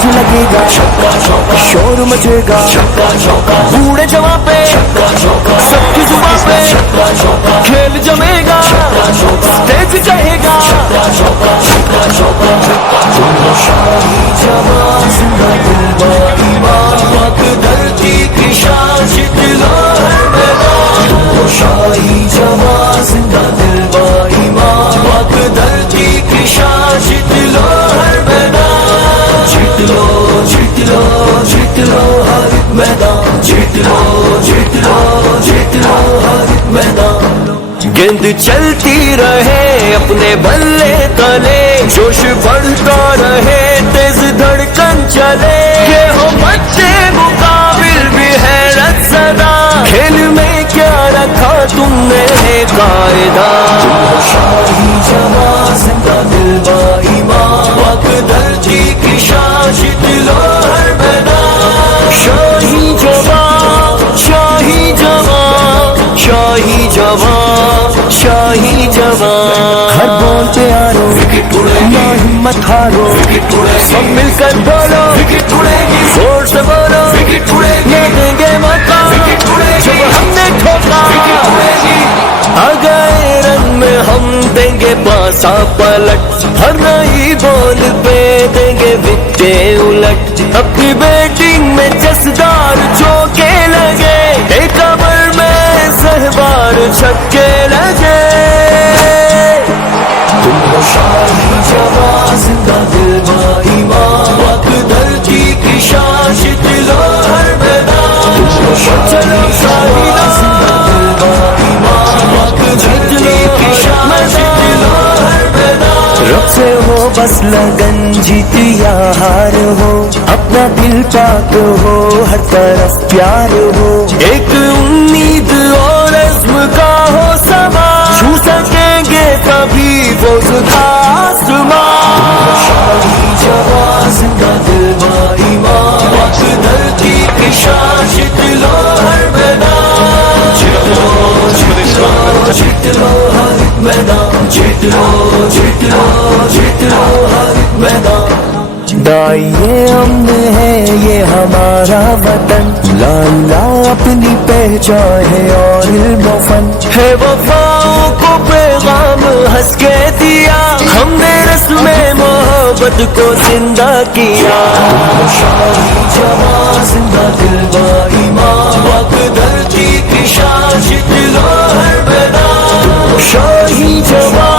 बाज लगेगा, शोर मचेगा, बूढ़े जवां पे सबकी जुबां पे खेल जमेगा, तेज कहेगा शाही जवां जिंदा दिल बाईमान, पाक धरती की शान शीतलो हर मैदान। शाही जवां जिंदा दिल बाईमान, पाक धरती की शान शीतलो हर मैदान। जीत लो जीत लो जीत लो हर एक मैदान, जीत लो जीत लो जीत लो हर एक मैदान। गेंद चलती रहे अपने बल्ले तले, जोश बढ़ता रहे तेज धड़कन चले, ये हो बच्चे मुकाबिल भी हैरत सदा, खेल में क्या रखा तुमने है कायदा। शाही जवां जिंदा दिल बाईमान, पाक धरती की शान शीतलो हर मैदान। शाही जवां शाही जवां शाही जवां शाही जवां। हर बॉल पे आरो ना हिम्मत हारो, सब मिलकर बोलो जोर से बोलो, ये देंगे मौका जब हमने ठोका, आ गए रन में हम देंगे पासा पलट, हर नई बॉल पे देंगे विकेटे उलट, अपनी बैटिंग में जसदार चौके लगे, एक ओवर में सहवार छक्के लगे। तुम हो शाही जवां जिंदा दिल बाईमान, पाक धरती की शान शीतलो हर मैदान। चलो शाही जिंदा दिल बाईमान, पाक धरती की शान शीतलो हर मैदान। रब से हो बस लगन, जीत या हार हो, अपना दिल पाक हो, हर तरफ प्यार हो, एक उम्मीद और इस्म का हो समा, छू सकेंगे तभी वो खुदा आसमां। शाही जवां जिंदा दिल बाईमान, पाक धरती की शान शीतलो हर मैदान। जीत लो जीत लो जीत लो हर एक मैदान, जीत लो जीत लो जीत लो हर एक मैदान। दाइए अमन है ये हमारा वतन, लाला अपनी पहचान है और इल्म फन है, वफाओं को पैगाम हंस के दिया, हमने रस्म मोहब्बत को जिंदा किया। शाही जवां जिंदा दिल बाईमान, पाक धरती की शान शीतलो हर मैदान। शाही जवां